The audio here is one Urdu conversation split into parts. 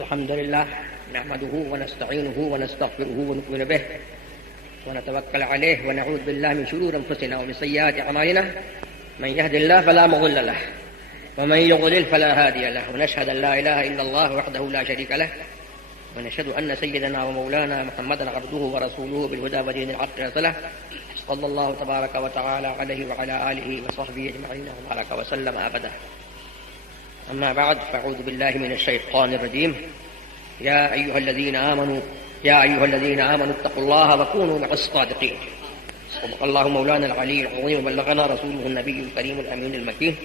الحمد لله نحمده ونستعينه ونستغفره ونؤمن به ونتوكل عليه ونعوذ بالله من شرور أنفسنا ومن سيئات أعمالنا من يهد الله فلا مضل له ومن يضلل فلا هادي له ونشهد أن لا إله إلا الله وحده لا شريك له ونشهد أن سيدنا ومولانا محمدا عبده ورسوله بالهدى ودين الحق رسله صلى الله تبارك وتعالى عليه وعلى آله وصحبه أجمعين وبارك وسلم أبدا. أما بعد فأعوذ بالله من الشيطان الرجيم. يا أيها الذين آمنوا اتقوا الله وكونوا مع الصادقين. صدق الله مولانا العلي العظيم وبلغنا رسوله النبي الكريم الأمين المكين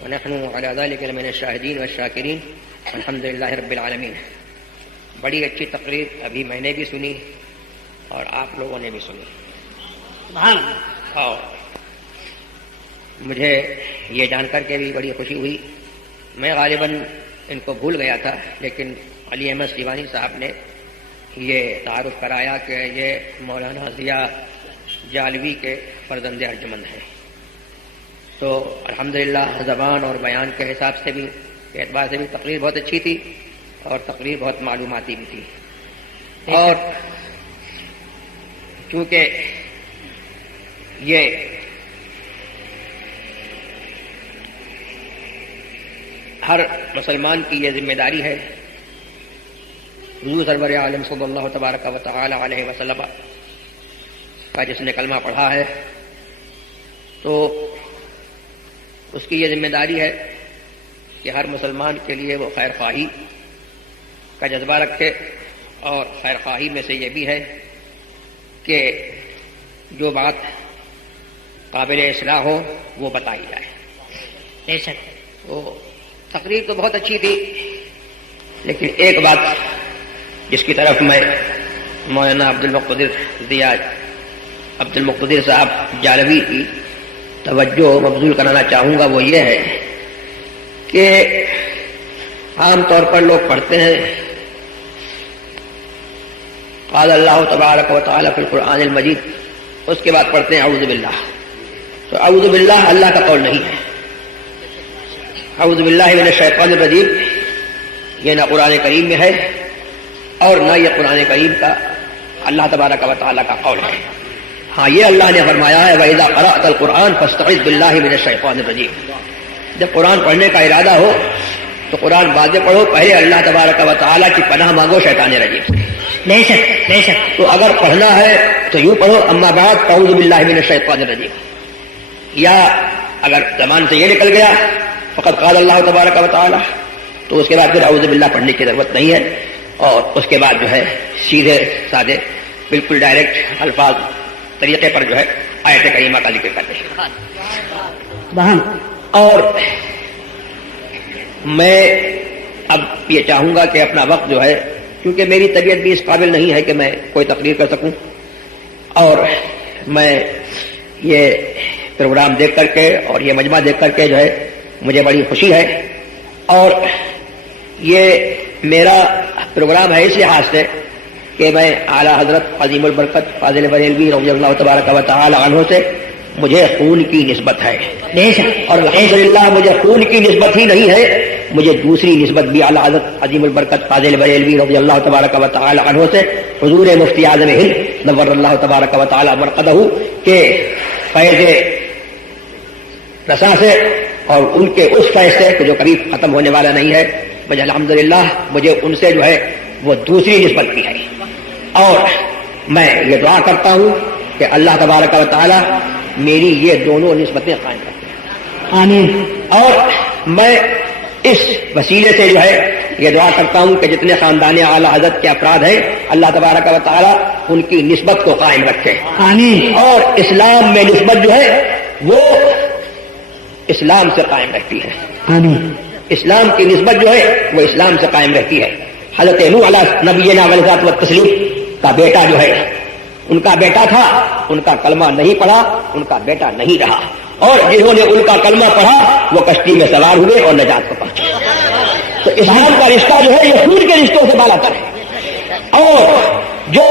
ونحن على ذلك من الشاهدين والشاكرين الحمد لله رب العالمين. بڑی اچھی تقریر ابھی میں نے بھی سنی اور آپ لوگوں نے بھی سنی اور مجھے یہ جان کر کے بھی بڑی خوشی ہوئی. میں غالباً ان کو بھول گیا تھا لیکن علی احمد سیوانی صاحب نے یہ تعارف کرایا کہ یہ مولانا ضیاء جالوی کے فرزند ارجمند ہیں. تو الحمدللہ زبان اور بیان کے حساب سے بھی کے اعتبار سے بھی تقریر بہت اچھی تھی اور تقریر بہت معلوماتی بھی تھی. اور چونکہ یہ ہر مسلمان کی یہ ذمہ داری ہے حضور سرور عالم صلی اللہ تبارک و تعالی علیہ وسلم کا جس نے کلمہ پڑھا ہے تو اس کی یہ ذمہ داری ہے کہ ہر مسلمان کے لیے وہ خیر خواہی کا جذبہ رکھے اور خیر خواہی میں سے یہ بھی ہے کہ جو بات قابل اصلاح ہو وہ بتائی جائے. بے شک وہ تقریر تو بہت اچھی تھی لیکن ایک بات جس کی طرف میں مولانا عبد المقتدر صاحب جالوی کی توجہ مبذول کرانا چاہوں گا وہ یہ ہے کہ عام طور پر لوگ پڑھتے ہیں قال اللہ تبارک و تعالی فی القرآن المجید اس کے بعد پڑھتے ہیں اعوذ باللہ. تو اعوذ باللہ اللہ کا قول نہیں ہے. اعوذ باللہ من الشیطان الرجیم یہ نہ قرآن کریم میں ہے اور نہ یہ قرآن کریم کا اللہ تبارک و تعالی کا قول ہے. ہاں یہ اللہ نے فرمایا ہے وَإِذَا قَرَأْتَ الْقُرْآنَ فَاسْتَعِذْ بِاللَّهِ مِنَ الشَّيْطَانِ الرَّجِيمِ. جب قرآن پڑھنے کا ارادہ ہو تو قرآن بعد میں پڑھو, پہلے اللہ تبارک و تعالی کی پناہ مانگو شیطان رجیم سے. بے شک بے شک. تو اگر پڑھنا ہے تو یوں پڑھو اما بعد اعوذ باللہ من الشیطان الرجیم, یا اگر زبان سے یہ نکل گیا فقط قال اللہ تبارک و تعالی تو اس کے بعد پھر اعوذ باللہ پڑھنے کی ضرورت نہیں ہے اور اس کے بعد جو ہے سیدھے سادے بالکل ڈائریکٹ الفاظ طریقے پر جو ہے آیت کریمہ کا ذکر کرتے ہیں. اور میں اب یہ چاہوں گا کہ اپنا وقت جو ہے کیونکہ میری طبیعت بھی اس قابل نہیں ہے کہ میں کوئی تقریر کر سکوں اور میں یہ پروگرام دیکھ کر کے اور یہ مجمع دیکھ کر کے جو ہے مجھے بڑی خوشی ہے. اور یہ میرا پروگرام ہے اس لحاظ سے کہ میں اعلیٰ حضرت عظیم البرکت فاضل بریلوی رضی اللہ تبارک و تعالی عنہ سے مجھے خون کی نسبت ہے اور الحمدللہ مجھے خون کی نسبت ہی نہیں ہے, مجھے دوسری نسبت بھی اعلیٰ حضرت عظیم البرکت فاضل بریلوی رضی اللہ تبارک و تعالی عنہ سے حضور مفتی اعظم ہند نور اللہ تبارک و تعالی مرقدہ کے فیض رسا سے اور ان کے اس فیض سے جو کبھی ختم ہونے والا نہیں ہے, مجھے الحمدللہ مجھے ان سے جو ہے وہ دوسری نسبت بھی ہے. اور میں یہ دعا کرتا ہوں کہ اللہ تبارک و تعالی میری یہ دونوں نسبتیں قائم رکھیں. آمین. اور میں اس وسیلے سے جو ہے یہ دعا کرتا ہوں کہ جتنے خاندان اعلیٰ حضرت کے افراد ہیں اللہ تبارک و تعالی ان کی نسبت کو قائم رکھے. آمین. اور اسلام میں نسبت جو ہے وہ اسلام سے قائم رہتی ہے. آمین. اسلام کی نسبت جو ہے وہ اسلام سے قائم رہتی ہے. حضرت نوح علیہ نبینا علیہ الصلوۃ والتسلیم کا بیٹا جو ہے ان کا بیٹا تھا, ان کا کلمہ نہیں پڑھا, ان کا بیٹا نہیں رہا, اور جنہوں نے ان کا کلمہ پڑھا وہ کشتی میں سوار ہوئے اور نجات کو پہنچے. تو اسلام کا رشتہ جو ہے یہ خون کے رشتوں سے بالا تر ہے. اور جو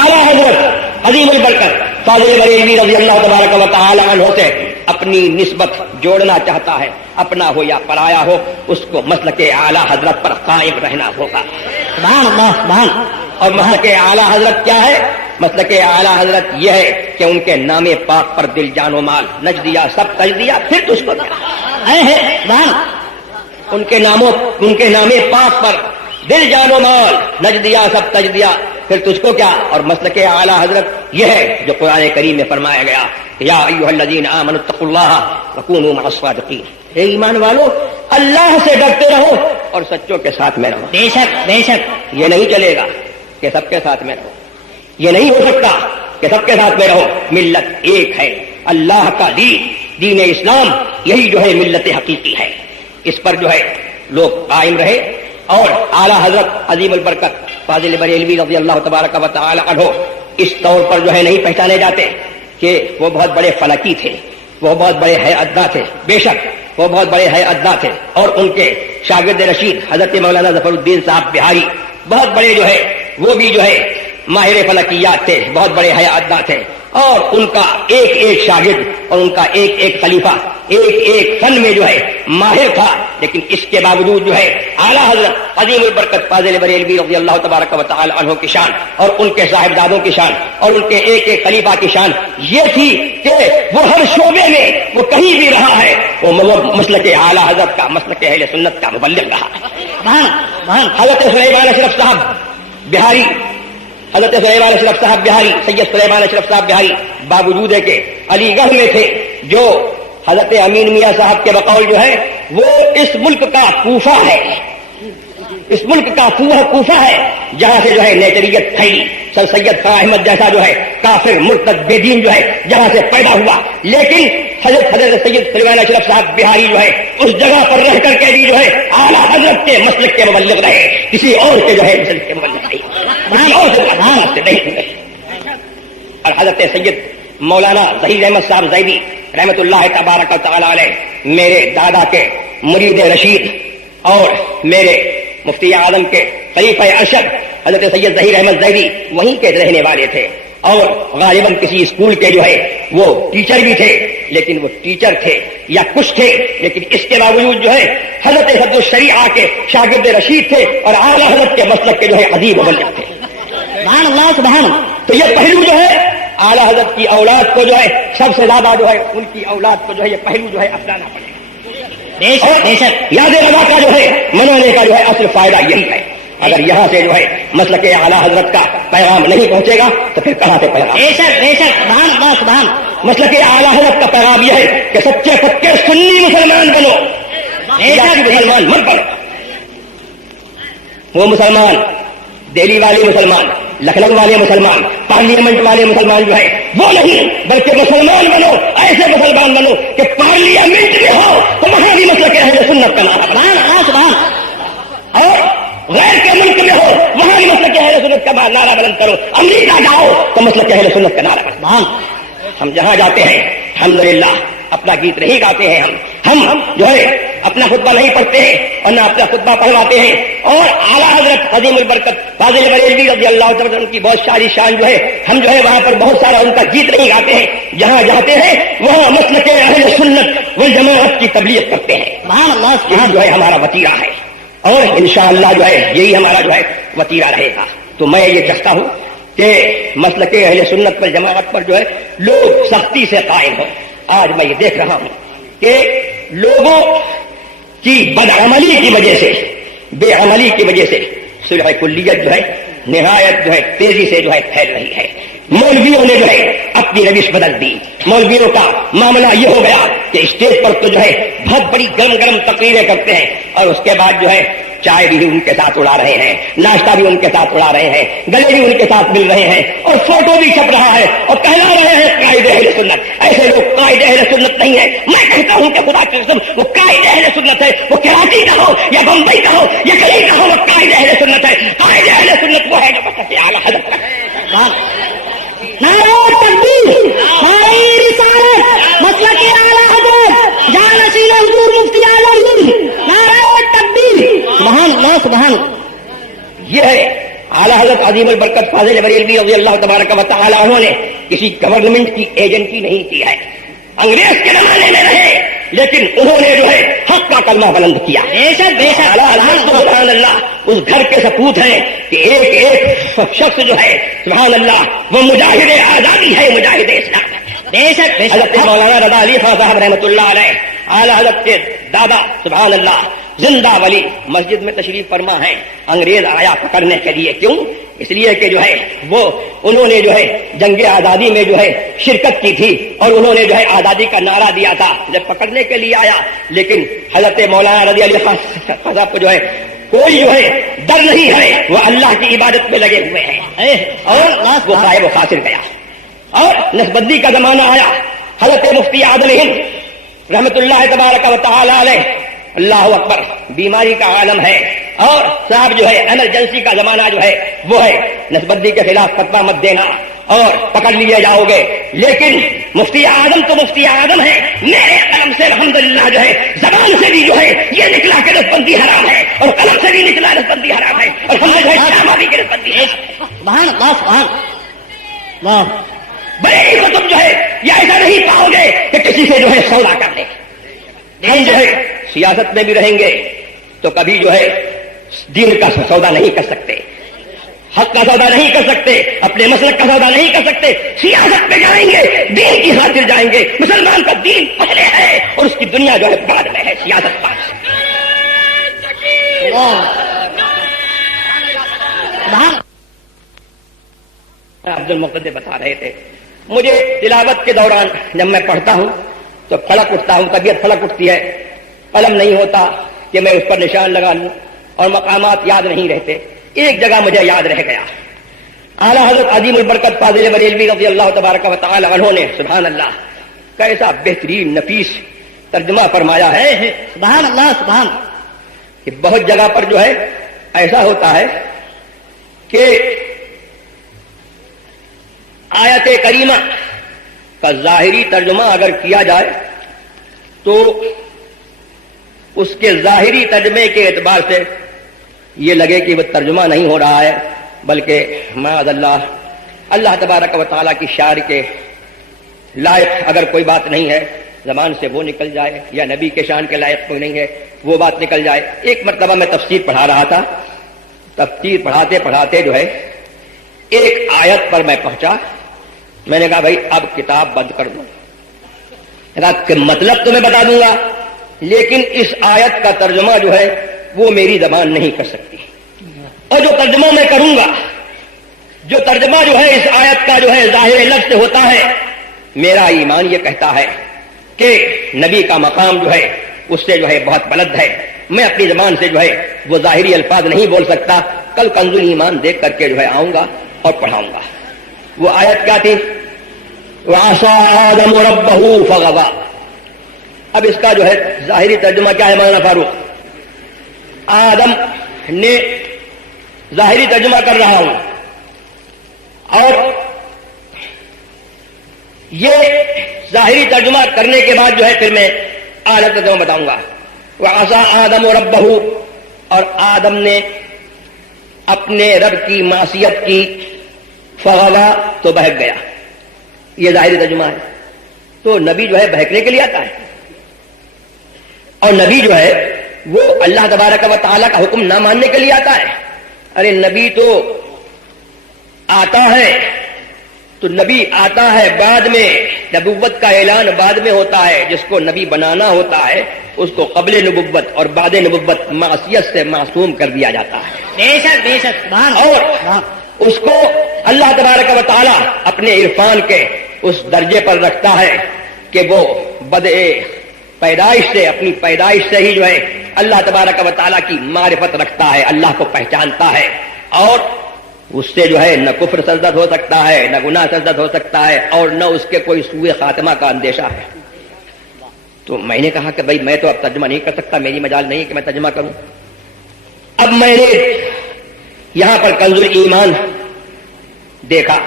اعلیٰ حضرت عظیم البرکت فاضل بریلوی رضی اللہ تبارک و تعالی عنہ سے اپنی نسبت جوڑنا چاہتا ہے، اپنا ہو یا پرایا ہو، اس کو مسلک اعلیٰ حضرت پر قائم رہنا ہوگا۔ سبحان اللہ سبحان۔ اور مسلک اعلیٰ حضرت کیا ہے؟ مسلک اعلیٰ حضرت یہ ہے کہ ان کے نام پاک پر دل جان و مال نچ دیا، سب تج دیا، پھر تجھ کو کیا؟ سبحان۔ ان کے نام پاک پر دل جان و مال نچ دیا، سب تج دیا، پھر تجھ کو کیا؟ اور مسلک اعلیٰ حضرت یہ ہے جو قرآن کریم میں فرمایا گیا، یا ایھا الذین آمنوا اتقوا اللہ وکونوا مع الصادقین، اے ایمان والو اللہ سے ڈرتے رہو اور سچوں کے ساتھ میں رہو۔ بے شک بے شک۔ یہ نہیں چلے گا کہ سب کے ساتھ میں رہو، یہ نہیں ہو سکتا کہ سب کے ساتھ میں رہو۔ ملت ایک ہے، اللہ کا دین اسلام، یہی جو ہے ملت حقیقی ہے، اس پر جو ہے لوگ قائم رہے۔ اور اعلیٰ حضرت عظیم البرکت فاضل بریلوی رضی اللہ تبارک و تعالی عنہ اس طور پر جو ہے نہیں پہچانے جاتے کہ وہ بہت بڑے فلکی تھے، وہ بہت بڑے حیاتداں تھے، بے شک وہ بہت بڑے حیاتداں تھے، اور ان کے شاگرد رشید حضرت مولانا ظفر الدین صاحب بہاری بہت بڑے جو ہے وہ بھی جو ہے ماہر فلکیات تھے، بہت بڑے حیاتداں تھے، اور ان کا ایک ایک شاگرد اور ان کا ایک ایک خلیفہ ایک ایک فن میں جو ہے ماہر تھا، لیکن اس کے باوجود جو ہے اعلیٰ حضرت عظیم البرکت فاضل بریلوی رضی اللہ تبارک و تعالی عنہ کی شان اور ان کے صاحبزادوں کی شان اور ان کے ایک ایک خلیفہ کی شان یہ تھی کہ وہ ہر شعبے میں وہ کہیں بھی رہا ہے، وہ مسلک اعلیٰ حضرت کا، مسلک اہل سنت کا مبلغ رہا۔ حضرت سلیمان اشرف صاحب بہاری، حضرت سلیمان اشرف صاحب بہاری، سید سلیمان اشرف صاحب بہاری باوجود ہے کہ علی گڑھ میں تھے، جو حضرت امین میاں صاحب کے بقول جو ہے وہ اس ملک کا کوفہ ہے، اس ملک کا کوفہ ہے، جہاں سے جو ہے نیچریت پھیلی، سر سید خان احمد جیسا جو ہے کافر مرتد بے دین جو ہے جہاں سے پیدا ہوا، لیکن حضرت سید سلیمان اشرف صاحب بہاری جو ہے اس جگہ پر رہ کر کے بھی جو ہے اعلیٰ حضرت کے مسلک کے مبلغ رہے، کسی اور کے جو ہے مسلک کے مبلغ نہیں، کسی اور سے نہیں ہوئے۔ اور حضرت سید مولانا ظہیر احمد صاحب زیدی رحمت اللہ تبارک و تعالی علیہ میرے دادا کے مرید رشید اور میرے مفتی اعظم کے خلیفہ ارشد حضرت سید ظہیر احمد زیدی وہیں کے رہنے والے تھے، اور غالباً کسی اسکول کے جو ہے وہ ٹیچر بھی تھے، لیکن وہ ٹیچر تھے یا کچھ تھے، لیکن اس کے باوجود جو ہے حضرت صدر الشریعہ کے شاگرد رشید تھے اور اعلیٰ حضرت کے مسلک کے جو ہے عظیم مبلغ تھے۔ سبحان اللہ سبحان۔ تو یہ پہلو جو ہے اعلیٰ حضرت کی اولاد کو جو ہے سب سے زیادہ جو ہے ان کی اولاد کو جو ہے یہ پہلو جو ہے اپنانا پڑے گا، اور یاد رضا کا جو ہے منانے کا جو ہے اصل فائدہ یہی ہے۔ اگر یہاں سے جو ہے مسلک اعلیٰ حضرت کا پیغام نہیں پہنچے گا تو پھر کہاں سے پیغام؟ بے شک سبحان اللہ سبحان۔ مسلک اعلیٰ حضرت کا پیغام یہ ہے کہ سچے پکے سنی مسلمان بنو، مسلمان مت بنو۔ وہ مسلمان دہلی والے مسلمان، لکھنؤ والے مسلمان، پارلیمنٹ والے مسلمان جو ہے وہ نہیں، بلکہ مسلمان بنو، ایسے مسلمان بنو کہ پارلیمنٹ میں ہو تو وہاں بھی مسلک اہل سنت کا نعرہ، اور غیر کے ملک میں ہو وہاں بھی مسلک اہل سنت کا نعرہ بلند کرو، امریکہ جاؤ تو مسلک اہل سنت کا نعرہ بلند۔ ہم جہاں جاتے ہیں الحمدللہ اپنا گیت نہیں گاتے ہیں، ہم جو ہے اپنا خطبہ نہیں پڑھتے ہیں اور نہ اپنا خطبہ پڑھواتے ہیں، اور اعلیٰ حضرت عظیم البرکت فاضل بریلوی رضی اللہ تعالیٰ عنہ کی بہت ساری شان جو ہے ہم جو ہے وہاں پر بہت سارا ان کا گیت نہیں گاتے ہیں، جہاں جاتے ہیں وہاں مسلک اہل سنت والجماعت کی تبلیغ کرتے ہیں۔ یہاں جو ہے ہمارا وتیرہ ہے، اور انشاءاللہ جو ہے یہی ہمارا جو ہے وتیرہ رہے گا۔ تو میں یہ چاہتا ہوں کہ مسلک اہل سنت والجماعت پر جو ہے لوگ سختی سے قائم ہوں۔ آج میں یہ دیکھ رہا ہوں کہ لوگوں کی بدعملی کی وجہ سے، بے عملی کی وجہ سے صلح کلیت جو ہے نہایت جو ہے تیزی سے جو ہے پھیل رہی ہے۔ مولویوں نے جو ہے اپنی روش بدل دی، مولویوں کا معاملہ یہ ہو گیا کہ اسٹیج پر تو جو ہے بہت بڑی گرم گرم تقریریں کرتے ہیں، اور اس کے بعد جو ہے چائے بھی ان کے ساتھ اڑا رہے ہیں، ناشتہ بھی ان کے ساتھ اڑا رہے ہیں، گلے بھی ان کے ساتھ مل رہے ہیں، اور فوٹو بھی چھپ رہا ہے اور کہلا رہے ہیں قائد اہل سنت۔ ایسے لوگ قائد اہل سنت نہیں ہے، میں کہتا ہوں کہ خدا کی قسم وہ قائد اہل سنت ہے، وہ کراچی کا ہو یا بمبئی کا ہو یا کہیں کا ہو، وہ قائد اہل سنت ہے۔ قائد اہل سنت وہ ہے جو مسلک اعلیٰ حضرت کا نعرہ تکبیر، نعرہ رسالت، مسلک اعلیٰ حضرت جانشین حضور مفتی اعظم، نعرہ تکبیر، سبحان اللہ سبحان۔ یہ ہے اعلیٰ حضرت عظیم البرکت فاضل بریلوی رضی اللہ تبارک و تعالی عنہ نے کسی گورنمنٹ کی ایجنسی نہیں کی ہے، انگریز کے زمانے میں رہے لیکن انہوں نے جو ہے حق کا کلمہ بلند کیا. بے شک سبحان اللہ اس گھر کے سپوت ہیں کہ ایک ایک شخص جو ہے سبحان اللہ وہ مجاہد آزادی ہے, مجاہد اسلام ہے. بے شک حضرت مولانا رضا علی خان صاحب رحمۃ اللہ علیہ اعلی حضرت کے دادا سبحان اللہ زندہ ولی مسجد میں تشریف فرما ہے. انگریز آیا پکڑنے کے لیے, کیوں؟ اس لیے کہ جو ہے وہ انہوں نے جو ہے جنگ آزادی میں جو ہے شرکت کی تھی اور انہوں نے جو ہے آزادی کا نعرہ دیا تھا. جب پکڑنے کے لیے آیا لیکن حضرت مولانا رضی علی خان صاحب کو جو ہے کوئی جو ہے ڈر نہیں ہے, وہ اللہ کی عبادت میں لگے ہوئے ہیں اور وہ صاحب خاطر گیا. اور نسبندی کا زمانہ آیا, حضرت مفتی عادل ہند رحمت اللہ تبارک و تعالی علیہ, اللہ اکبر, بیماری کا عالم ہے اور صاحب جو ہے ایمرجنسی کا زمانہ جو ہے وہ ہے نسبندی کے خلاف فتویٰ مت دینا اور پکڑ لیے جاؤ گے. لیکن مفتی اعظم تو مفتی اعظم ہے, میرے قلم سے الحمدللہ جو ہے زبان سے بھی جو ہے یہ نکلا کہ نسبندی حرام ہے اور قلم سے بھی نکلا نسبندی حرام ہے اور ہم جو ہے شامہ بھی کہ نسبندی ہے. سبحان اللہ سبحان اللہ. بڑے ہی تم جو ہے یہ ایسا نہیں پاؤ گے کہ کسی سے جو ہے سودا کر لے. ہم جو ہے سیاست میں بھی رہیں گے تو کبھی جو ہے دین کا سودا نہیں کر سکتے, حق کا سودا نہیں کر سکتے, اپنے مسلک کا سودا نہیں کر سکتے. سیاست میں جائیں گے دین کی خاطر جائیں گے. مسلمان کا دین پہلے ہے اور اس کی دنیا جو ہے بعد میں ہے, سیاست بعد. عبد المقتدر بتا رہے تھے مجھے تلاوت کے دوران جب میں پڑھتا ہوں تو پھڑک اٹھتا ہوں, طبیعت پھڑک اٹھتی ہے, قلم نہیں ہوتا کہ میں اس پر نشان لگا لوں اور مقامات یاد نہیں رہتے. ایک جگہ مجھے یاد رہ گیا, اعلیٰ حضرت عظیم البرکت فاضل بریلوی رضی اللہ تبارک و تعالی عنہ نے سبحان اللہ کیسا بہترین نفیس ترجمہ فرمایا ہے. سبحان اللہ سبحان. کہ بہت جگہ پر جو ہے ایسا ہوتا ہے کہ آیت کریمہ کا ظاہری ترجمہ اگر کیا جائے تو اس کے ظاہری ترجمے کے اعتبار سے یہ لگے کہ وہ ترجمہ نہیں ہو رہا ہے بلکہ معاذ اللہ اللہ تبارک و تعالیٰ کی شعر کے لائق اگر کوئی بات نہیں ہے زبان سے وہ نکل جائے, یا نبی کے شان کے لائق کوئی نہیں ہے وہ بات نکل جائے. ایک مرتبہ میں تفسیر پڑھا رہا تھا, تفسیر پڑھاتے پڑھاتے جو ہے ایک آیت پر میں پہنچا, میں نے کہا بھائی اب کتاب بند کر دو, کہ مطلب تو میں بتا دوں گا لیکن اس آیت کا ترجمہ جو ہے وہ میری زبان نہیں کر سکتی, اور جو ترجمہ میں کروں گا, جو ترجمہ جو ہے اس آیت کا جو ہے ظاہر لفظ سے ہوتا ہے, میرا ایمان یہ کہتا ہے کہ نبی کا مقام جو ہے اس سے جو ہے بہت بلند ہے. میں اپنی زبان سے جو ہے وہ ظاہری الفاظ نہیں بول سکتا. کل کنز ایمان دیکھ کر کے جو ہے آؤں گا اور پڑھاؤں گا. وہ آیت کیا تھی؟ وعصى آدم ربه فغوى. اب اس کا جو ہے ظاہری ترجمہ کیا ہے مولانا فاروق؟ آدم نے ظاہری ترجمہ کر رہا ہوں, اور یہ ظاہری ترجمہ کرنے کے بعد جو ہے پھر میں اعلیٰ ترجمہ بتاؤں گا. وعصى آدم ربه, اور آدم نے اپنے رب کی معصیت کی, فغوى تو بہک گیا. یہ ظاہری ترجمہ ہے. تو نبی جو ہے بہکنے کے لیے آتا ہے, اور نبی جو ہے وہ اللہ تبارک و تعالیٰ کا حکم نہ ماننے کے لیے آتا ہے. ارے نبی تو آتا ہے, تو نبی آتا ہے بعد میں, نبوت کا اعلان بعد میں ہوتا ہے. جس کو نبی بنانا ہوتا ہے اس کو قبل نبوت اور بعد نبوت معصیت سے معصوم کر دیا جاتا ہے. بے شک بے شک. اور اس کو اللہ تبارک و تعالیٰ اپنے عرفان کے اس درجے پر رکھتا ہے کہ وہ بدء پیدائش سے, اپنی پیدائش سے ہی جو ہے اللہ تبارک و تعالیٰ کی معرفت رکھتا ہے, اللہ کو پہچانتا ہے, اور اس سے جو ہے نہ کفر سرزد ہو سکتا ہے, نہ گناہ سرزد ہو سکتا ہے, اور نہ اس کے کوئی سوء خاتمہ کا اندیشہ ہے. تو میں نے کہا کہ بھائی میں تو اب ترجمہ نہیں کر سکتا, میری مجال نہیں کہ میں ترجمہ کروں. اب میں نے یہاں پر کنز ایمان دیکھا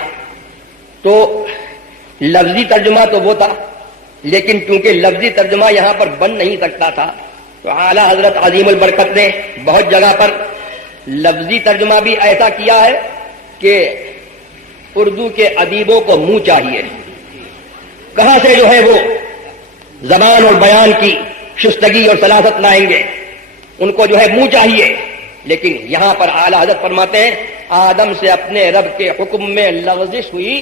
تو لفظی ترجمہ تو وہ تھا, لیکن کیونکہ لفظی ترجمہ یہاں پر بن نہیں سکتا تھا تو اعلیٰ حضرت عظیم البرکت نے بہت جگہ پر لفظی ترجمہ بھی ایسا کیا ہے کہ اردو کے ادیبوں کو منہ چاہیے, کہاں سے جو ہے وہ زبان اور بیان کی شستگی اور سلاست لائیں گے، ان کو جو ہے منہ چاہیے، لیکن یہاں پر اعلیٰ حضرت فرماتے ہیں آدم سے اپنے رب کے حکم میں لغزش ہوئی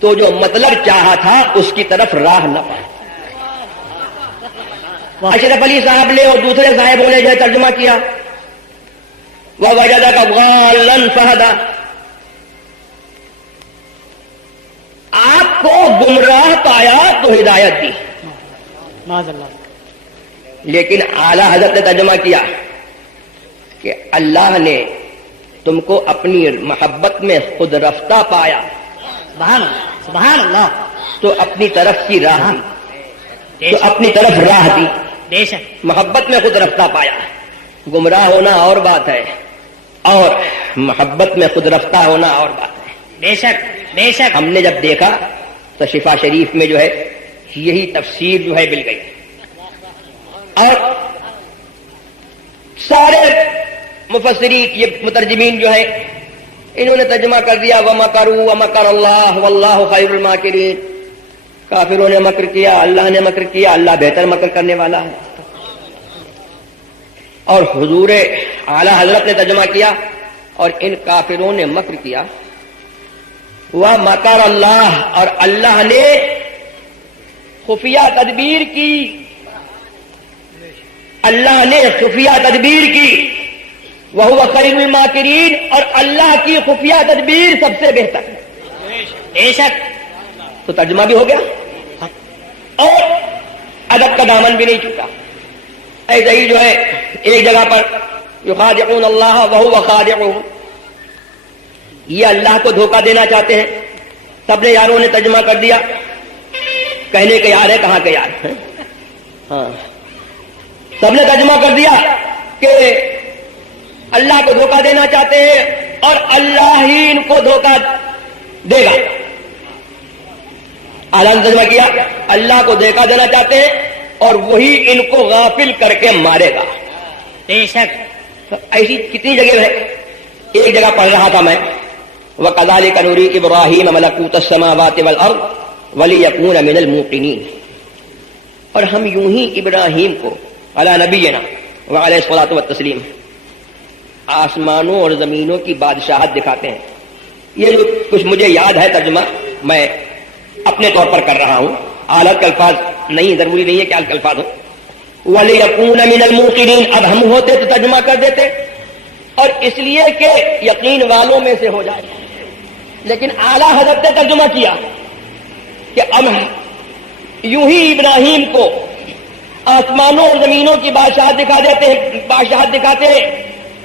تو جو مطلب چاہا تھا اس کی طرف راہ نہ پائے۔ اشرف علی صاحب نے اور دوسرے صاحبوں نے جو ہے ترجمہ کیا وَوَجَدَكَ ضَالًّا فَهَدَىٰ، آپ کو گمراہ پایا تو ہدایت دی۔ معاذ اللہ۔ لیکن اعلیٰ حضرت نے ترجمہ کیا کہ اللہ نے تم کو اپنی محبت میں خود رفتہ پایا سبحان اللہ، سبحان اللہ، تو اپنی طرف کی راہ دی، بے تو شک، اپنی طرف راہ دی۔ بے شک، محبت میں خود رفتہ پایا، گمراہ ہونا اور بات ہے اور محبت میں خود رفتہ ہونا اور بات ہے۔ بے شک، بے شک، ہم نے جب دیکھا تو شفا شریف میں جو ہے یہی تفسیر جو ہے مل گئی، اور سارے مفسرین یہ مترجمین جو ہے انہوں نے ترجمہ کر دیا وَمَكَرُوا وَمَكَرَ اللَّهُ وَاللَّهُ خَيْرُ الْمَاكِرِينَ، کافروں نے مکر کیا، اللہ نے مکر کیا، اللہ بہتر مکر کرنے والا ہے۔ اور حضور اعلی حضرت نے ترجمہ کیا اور ان کافروں نے مکر کیا وَمَكَرَ اللَّهُ، اور اللہ نے خفیہ تدبیر کی، اللہ نے خفیہ تدبیر کی، وَهُوَ خَيْرُ الْمَاكِرِينَ، اور اللہ کی خفیہ تدبیر سب سے بہتر ہے۔ بے شک، تو ترجمہ بھی ہو گیا اور ادب کا دامن بھی نہیں چھوٹا۔ ایسے ہی جو ہے ایک جگہ پر یخادعون اللہ وهو خادعهم، یہ اللہ کو دھوکہ دینا چاہتے ہیں۔ سب نے یاروں نے ترجمہ کر دیا، کہنے کے یار ہے کہاں کے یار ہیں؟ ہاں، سب نے ترجمہ کر دیا کہ اللہ کو دھوکہ دینا چاہتے ہیں اور اللہ ہی ان کو دھوکہ دے گا۔ اعلیٰ نے ترجمہ کیا اللہ کو دھوکہ دینا چاہتے ہیں اور وہی ان کو غافل کر کے مارے گا۔ بے شک، ایسی کتنی جگہ ہے، ایک جگہ پڑھ رہا تھا میں وَكَذَلِكَ نُرِي إِبْرَاهِيمَ مَلَكُوتَ السَّمَاوَاتِ وَالْأَرْضِ وَلِيَكُونَ مِنَ الْمُوقِنِينَ، اور ہم یوں ہی ابراہیم کو علی نبینا وعلیہ الصلاۃ والتسلیم آسمانوں اور زمینوں کی بادشاہت دکھاتے ہیں۔ یہ جو کچھ مجھے یاد ہے ترجمہ میں اپنے طور پر کر رہا ہوں، اعلیٰ کے الفاظ نہیں، ضروری نہیں ہے کہ اعلیٰ کے الفاظ ہوں۔ وَلِيَكُونَ مِنَ الْمُوقِنِينَ، اب ہم ہوتے تو ترجمہ کر دیتے اور اس لیے کہ یقین والوں میں سے ہو جائے، لیکن اعلیٰ حضرت نے ترجمہ کیا کہ اب یوں ہی ابراہیم کو آسمانوں اور زمینوں کی بادشاہت دکھا دیتے ہیں، بادشاہت دکھاتے ہیں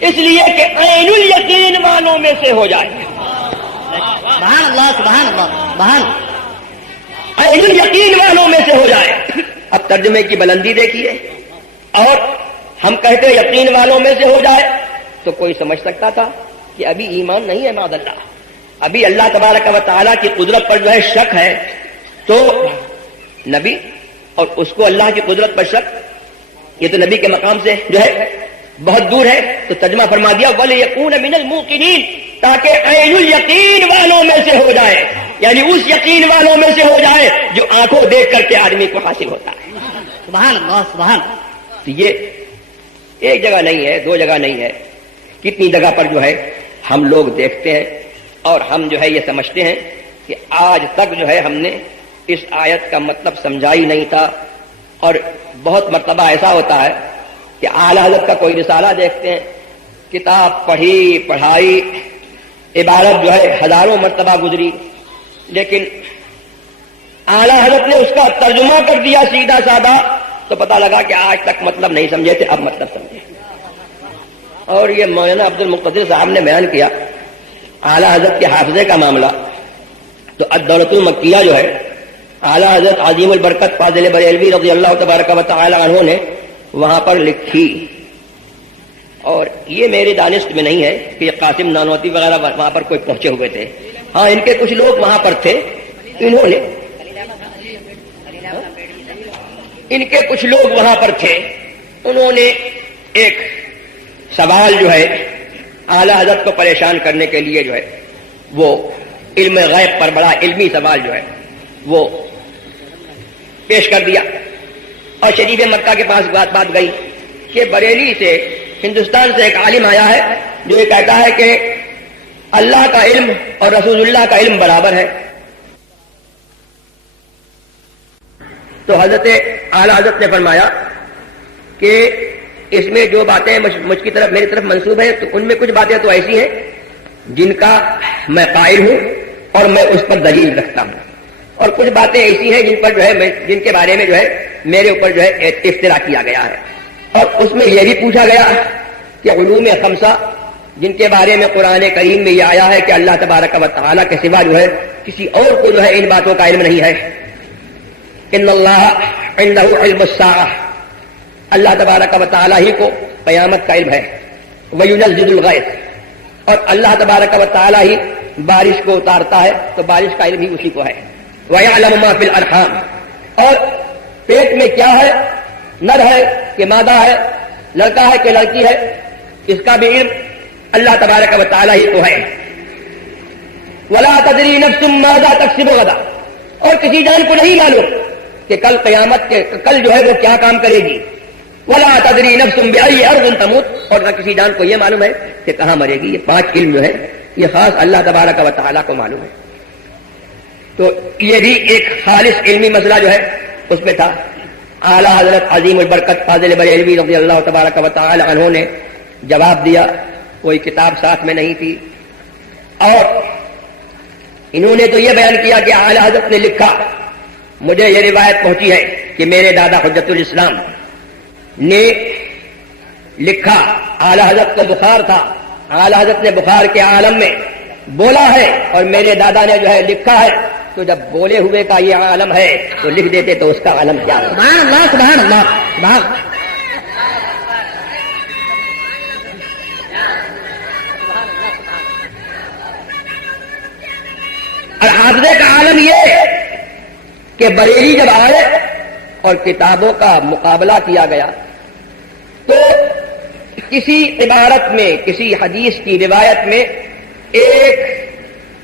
اس لیے کہ عین الیقین والوں میں سے ہو جائے۔ سبحان اللہ، سبحان اللہ، سبحان اللہ۔ عین الیقین والوں میں سے ہو جائے۔ اب ترجمے کی بلندی دیکھیے، اور ہم کہتے یقین والوں میں سے ہو جائے تو کوئی سمجھ سکتا تھا کہ ابھی ایمان نہیں ہے معاذ اللہ، ابھی اللہ تبارک و تعالیٰ کی قدرت پر جو ہے شک ہے، تو نبی اور اس کو اللہ کی قدرت پر شک، یہ تو نبی کے مقام سے جو ہے بہت دور ہے۔ تو ترجمہ فرما دیا وَلِيَكُونَ مِنَ الْمُوقِنِينَ، تاکہ عین الیقین والوں میں سے ہو جائے، یعنی اس یقین والوں میں سے ہو جائے جو آنکھوں دیکھ کر کے آدمی کو حاصل ہوتا ہے۔ سبحان اللہ، سبحان اللہ۔ تو یہ ایک جگہ نہیں ہے، دو جگہ نہیں ہے، کتنی جگہ پر جو ہے ہم لوگ دیکھتے ہیں اور ہم جو ہے یہ سمجھتے ہیں کہ آج تک جو ہے ہم نے اس آیت کا مطلب سمجھا ہی نہیں تھا، اور بہت مرتبہ ایسا ہوتا ہے کہ اعلیٰ حضرت کا کوئی رسالہ دیکھتے ہیں، کتاب پڑھی پڑھائی، عبارت جو ہے ہزاروں مرتبہ گزری، لیکن اعلیٰ حضرت نے اس کا ترجمہ کر دیا سیدھا سادہ، تو پتہ لگا کہ آج تک مطلب نہیں سمجھے تھے، اب مطلب سمجھے۔ اور یہ مولانا عبد المقتدر صاحب نے بیان کیا اعلیٰ حضرت کے حافظے کا معاملہ، تو الدولۃ المکیہ جو ہے اعلیٰ حضرت عظیم البرکت فاضل بریلوی رضی اللہ تبارک و تعالی عنہ نے وہاں پر لکھی، اور یہ میرے دانست میں نہیں ہے کہ قاسم نانوتی وغیرہ وہاں پر کوئی پہنچے ہوئے تھے، ہاں ان کے کچھ لوگ وہاں پر تھے، ان کے کچھ لوگ وہاں پر تھے، انہوں نے ایک سوال جو ہے اعلیٰ حضرت کو پریشان کرنے کے لیے جو ہے وہ علم غیب پر بڑا علمی سوال جو ہے وہ پیش کر دیا۔ اور شریف مکہ کے پاس بات گئی کہ بریلی سے ہندوستان سے ایک عالم آیا ہے جو یہ کہتا ہے کہ اللہ کا علم اور رسول اللہ کا علم برابر ہے. تو حضرت اعلیٰ حضرت نے فرمایا کہ اس میں جو باتیں مجھ کی طرف میری طرف منسوب ہیں تو ان میں کچھ باتیں تو ایسی ہیں جن کا میں قائل ہوں اور میں اس پر دلیل رکھتا ہوں، اور کچھ باتیں ایسی ہیں جن پر جو ہے جن کے بارے میں جو ہے میرے اوپر جو ہے افترا کیا گیا ہے. اور اس میں یہ بھی پوچھا گیا کہ علوم خمسہ جن کے بارے میں قرآن کریم میں یہ آیا ہے کہ اللہ تبارک و تعالیٰ کے سوا جو ہے کسی اور کو جو ہے ان باتوں کا علم نہیں ہے. ان اللہ عنہ علم الساعہ، اللہ تبارک و تعالیٰ ہی کو قیامت کا علم ہے. وینزل الغیث، اور اللہ تبارک و تعالیٰ ہی بارش کو اتارتا ہے تو بارش کا علم ہی اسی کو ہے. وَيَعْلَمُ مَا فِي الْأَرْحَامِ، اور پیٹ میں کیا ہے، نر ہے کہ مادہ ہے، لڑکا ہے کہ لڑکی ہے، اس کا بھی علم اللہ تبارک و تعالیٰ ہی کو ہے. وَلَا تَدْرِي نَفْسٌ مَاذَا تَكْسِبُ غَدًا، اور کسی جان کو نہیں معلوم کہ کل قیامت کے کل جو ہے وہ کیا کام کرے گی. وَلَا تَدْرِي نَفْسٌ بِأَيِّ أَرْضٍ تَمُوتُ، اور نہ کسی جان کو یہ معلوم ہے کہ کہاں مرے گی. یہ 5 علم جو ہے یہ خاص اللہ تبارک و تعالیٰ کو معلوم ہے. تو یہ بھی ایک خالص علمی مسئلہ جو ہے اس میں تھا. اعلیٰ حضرت عظیم البرکت فاضل بریلوی رضی اللہ تبارک و تعالی عنہ نے جواب دیا. کوئی کتاب ساتھ میں نہیں تھی، اور انہوں نے تو یہ بیان کیا کہ اعلیٰ حضرت نے لکھا. مجھے یہ روایت پہنچی ہے کہ میرے دادا حجت الاسلام نے لکھا. اعلیٰ حضرت کو بخار تھا، اعلیٰ حضرت نے بخار کے عالم میں بولا ہے اور میرے دادا نے جو ہے لکھا ہے. تو جب بولے ہوئے کا یہ عالم ہے تو لکھ دیتے تو اس کا عالم کیا ہے. سبحان اللہ سبحان اللہ سبحان. اور حافظے کا عالم یہ کہ بریلی جب آئے اور کتابوں کا مقابلہ کیا گیا تو کسی عبارت میں کسی حدیث کی روایت میں ایک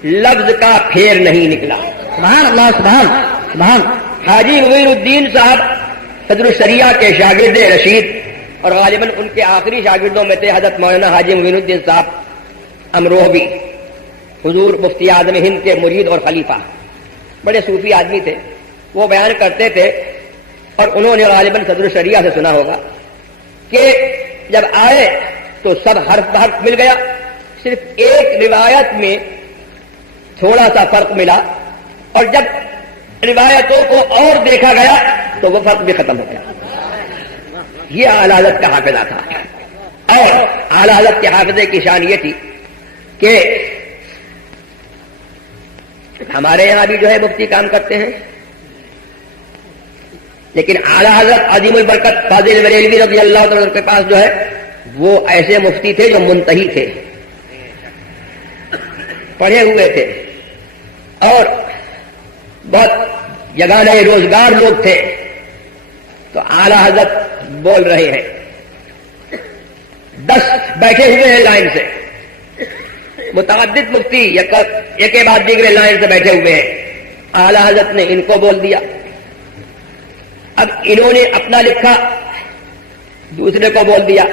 لفظ کا پھیر نہیں نکلا. سبحان اللہ سبحان سبحان. حاجی معین الدین صاحب صدر الشریعہ کے شاگرد رشید اور غالباً ان کے آخری شاگردوں میں تھے حضرت مولانا حاجی معین الدین صاحب امروہبی، حضور مفتی اعظم ہند کے مرید اور خلیفہ، بڑے صوفی آدمی تھے. وہ بیان کرتے تھے اور انہوں نے غالباً صدر الشریعہ سے سنا ہوگا کہ جب آئے تو سب حرف بحرف مل گیا، صرف ایک روایت میں تھوڑا سا فرق ملا، اور جب روایتوں کو اور دیکھا گیا تو وہ فرق بھی ختم ہو گیا. یہ اعلیٰ حضرت کا حافظہ تھا. اور اعلیٰ حضرت کے حافظے کی شان یہ تھی کہ ہمارے یہاں بھی جو ہے مفتی کام کرتے ہیں، لیکن اعلیٰ حضرت عظیم البرکت فاضل بریلوی رضی اللہ تعالیٰ کے پاس جو ہے وہ ایسے مفتی تھے جو منتہی تھے، پڑھے ہوئے تھے، اور بہت جگہ نئے روزگار لوگ تھے. تو اعلیٰ حضرت بول رہے ہیں، 10 بیٹھے ہوئے ہیں لائن سے، متعدد مفتی ایک کے بعد دیگرے لائن سے بیٹھے ہوئے ہیں. اعلیٰ حضرت نے ان کو بول دیا. اب انہوں نے اپنا لکھا دوسرے کو بول دیا،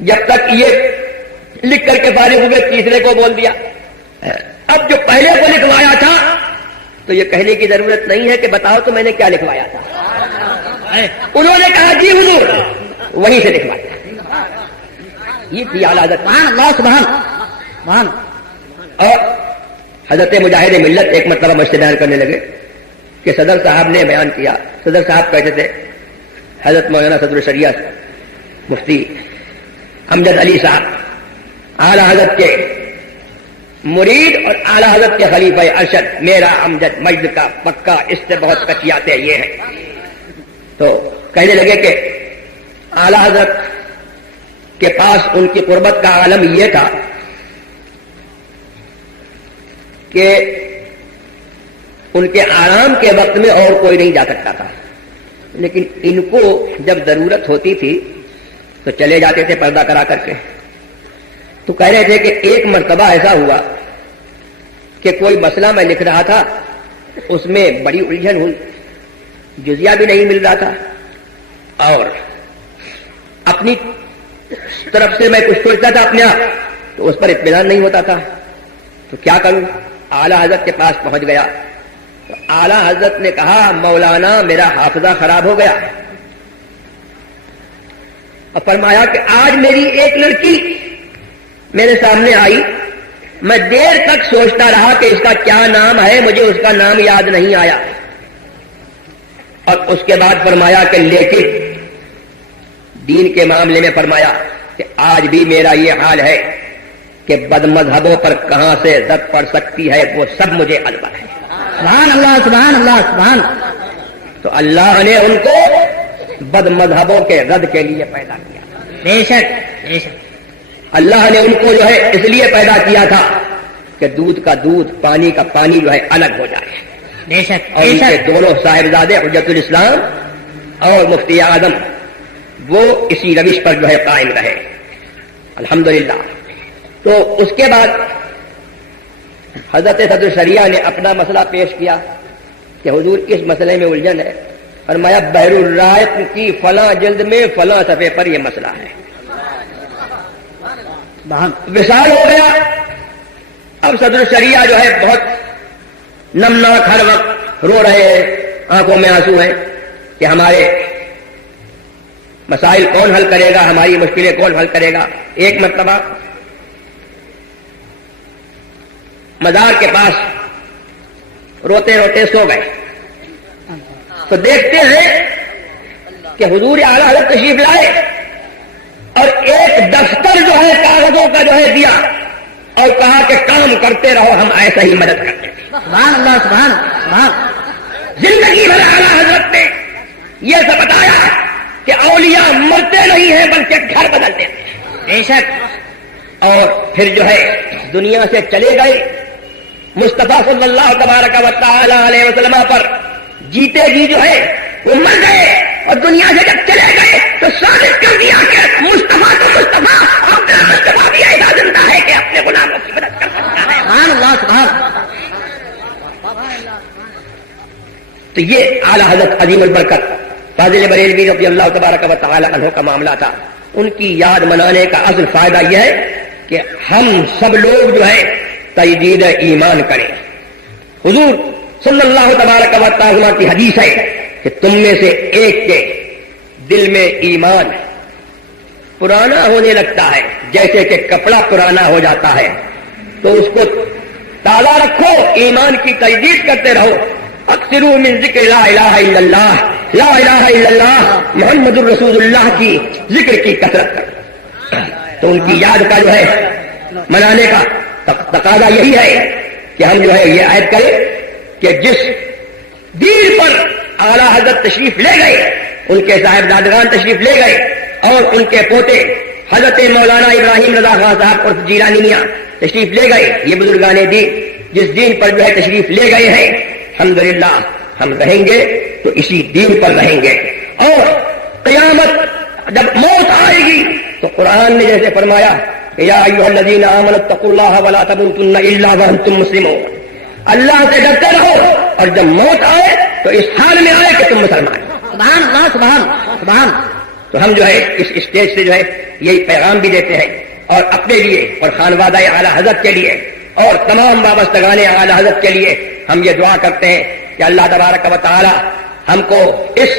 جب تک یہ لکھ کر کے فارغ ہوئے تیسرے کو بول دیا. اب جو پہلے کو لکھوایا تھا تو یہ کہنے کی ضرورت نہیں ہے کہ بتاؤ تو میں نے کیا لکھوایا تھا. انہوں نے کہا جی حضور وہیں سے لکھوایا. یہ تھی اعلیٰ حضرت. سبحان اللہ سبحان سبحان. اور حضرت مجاہد ملت ایک مرتبہ مجھ سے بیان کرنے لگے کہ صدر صاحب نے بیان کیا. صدر صاحب کہتے تھے حضرت مولانا صدر الشریعہ مفتی امجد علی صاحب اعلیٰ حضرت کے مرید اور اعلیٰ حضرت کے خلیفہ ارشد، میرا امجد مجد کا پکا، اس سے بہت کچیاتے یہ ہیں. تو کہنے لگے کہ اعلیٰ حضرت کے پاس ان کی قربت کا عالم یہ تھا کہ ان کے آرام کے وقت میں اور کوئی نہیں جا سکتا تھا، لیکن ان کو جب ضرورت ہوتی تھی تو چلے جاتے تھے پردہ کرا کر کے. تو کہہ رہے تھے کہ ایک مرتبہ ایسا ہوا کہ کوئی مسئلہ میں لکھ رہا تھا، اس میں بڑی الجھن ہوئی، جزیہ بھی نہیں مل رہا تھا، اور اپنی طرف سے میں کچھ سوچتا تھا اپنے آپ تو اس پر اطمینان نہیں ہوتا تھا، تو کیا کروں؟ اعلی حضرت کے پاس پہنچ گیا تو اعلی حضرت نے کہا مولانا میرا حافظہ خراب ہو گیا، اور فرمایا کہ آج میری ایک لڑکی میرے سامنے آئی، میں دیر تک سوچتا رہا کہ اس کا کیا نام ہے، مجھے اس کا نام یاد نہیں آیا، اور اس کے بعد فرمایا کہ لیکن دین کے معاملے میں فرمایا کہ آج بھی میرا یہ حال ہے کہ بد مذہبوں پر کہاں سے زد پڑ سکتی ہے وہ سب مجھے علم ہے۔ سبحان اللہ سبحان اللہ سبحان۔ تو اللہ نے ان کو بد مذہبوں کے رد کے لیے پیدا کیا، بے شک بے شک۔ اللہ نے ان کو جو ہے اس لیے پیدا کیا تھا کہ دودھ کا دودھ پانی کا پانی جو ہے الگ ہو جائے، بے شک اور بے ان کے شک۔ دونوں صاحبزادے حجت الاسلام اور مفتی اعظم وہ اسی روش پر جو ہے قائم رہے الحمدللہ۔ تو اس کے بعد حضرت صدر شریعہ نے اپنا مسئلہ پیش کیا کہ حضور کس مسئلے میں الجھن ہے، فرمایا بحر الرائق کی فلاں جلد میں فلاں صفحے پر یہ مسئلہ ہے، وصال ہو گیا۔ اب صدر شریعہ جو ہے بہت نمناک ہر وقت رو رہے ہیں، آنکھوں میں آنسو ہیں کہ ہمارے مسائل کون حل کرے گا، ہماری مشکلیں کون حل کرے گا۔ ایک مرتبہ مزار کے پاس روتے روتے سو گئے تو دیکھتے ہیں کہ حضور اعلیٰ حضرت تشریف لائے اور ایک دفتر جو ہے کاغذوں کا جو ہے دیا اور کہا کہ کام کرتے رہو، ہم ایسا ہی مدد کرتے ہیں۔ سبحان اللہ سبحان سبحان۔ زندگی بھر اعلیٰ حضرت نے یہ سب بتایا کہ اولیاء مرتے نہیں ہیں بلکہ گھر بدلتے ہیں، بے شک۔ اور پھر جو ہے دنیا سے چلے گئے، مصطفیٰ صلی اللہ تبارک و تعالی علیہ وسلم پر جیتے جی جو ہے وہ مر گئے، اور دنیا سے جب چلے گئے تو ثابت کر دیا کہ مصطفیٰ تو مصطفیٰ، اپنا مصطفیٰ بھی ایسا زندہ ہے کہ اپنے غلاموں کی مدد کر سکتا ہے۔ سبحان اللہ سبحان۔ تو یہ اعلیٰ حضرت عظیم البرکت فاضل بریلوی رضی اللہ تبارک و تعالی عنہ کا معاملہ تھا۔ ان کی یاد منانے کا اصل فائدہ یہ ہے کہ ہم سب لوگ جو ہے تجدید ایمان کریں۔ حضور صلی اللہ تبارک و تعالی کی حدیث ہے کہ تم میں سے ایک کے دل میں ایمان پرانا ہونے لگتا ہے جیسے کہ کپڑا پرانا ہو جاتا ہے، تو اس کو تازہ رکھو، ایمان کی تجدید کرتے رہو۔ اکثروا من ذکر لا الہ الا اللہ، لا الہ الا اللہ محمد الرسول اللہ کی ذکر کی کثرت کرو۔ تو ان کی یاد کا جو ہے منانے کا تقاضا یہی ہے کہ ہم جو ہے یہ عہد کریں کہ جس دین پر اعلیٰ حضرت تشریف لے گئے، ان کے صاحبزادگان تشریف لے گئے اور ان کے پوتے حضرت مولانا ابراہیم رضا خان صاحب اور جیلانی میاں تشریف لے گئے، یہ بزرگان دین جس دین پر جو ہے تشریف لے گئے ہیں، الحمدللہ ہم رہیں گے تو اسی دین پر رہیں گے۔ اور قیامت جب موت آئے گی تو قرآن نے جیسے فرمایا کہ یا ایھا الذین آمنوا اتقوا اللہ ولا تموتن الا وانتم مسلمون، اللہ سے ڈرتے رہو اور جب موت آئے تو اس حال میں آئے کہ تم مسلمان۔ سبحان اللہ سبحان سبحان۔ تو ہم جو ہے اس اسٹیج سے جو ہے یہی پیغام بھی دیتے ہیں، اور اپنے لیے اور خانوادہ اعلیٰ حضرت کے لیے اور تمام وابستگان اعلیٰ حضرت کے لیے ہم یہ دعا کرتے ہیں کہ اللہ تبارک و تعالی ہم کو اس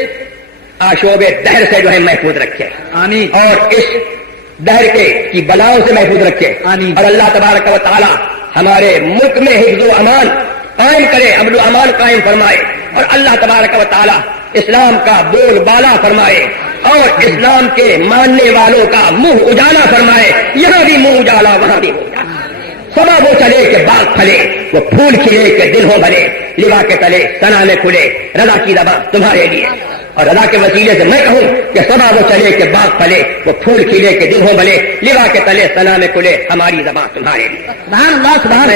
آشوب دہر سے جو ہے محفوظ رکھے، آمین۔ اور اس دہر کی بلاؤں سے محفوظ رکھے، آمین۔ اور اللہ تبارک و تعالی ہمارے ملک میں حفظ و امان قائم کرے، امن و امان قائم فرمائے، اور اللہ تبارک و تعالی اسلام کا بول بالا فرمائے اور اسلام کے ماننے والوں کا منہ اجالا فرمائے، یہاں بھی منہ اجالا وہاں بھی منہ اجالا، صبح وہ چلے کہ باغ پھلے، وہ پھول کھلے کہ دل ہو بھلے، لوا کے تلے سنا میں کھلے، رضا کی ربا تمہارے لیے، اور رضا کے وسیلے سے میں کہوں کہ صبح وہ چلے کہ باغ پھلے، وہ پھول کھلے کہ دل ہو بھلے، لوا کے تلے سنا میں کھلے، ہماری زبان تمہارے لیے۔ سبحان اللہ سبحان۔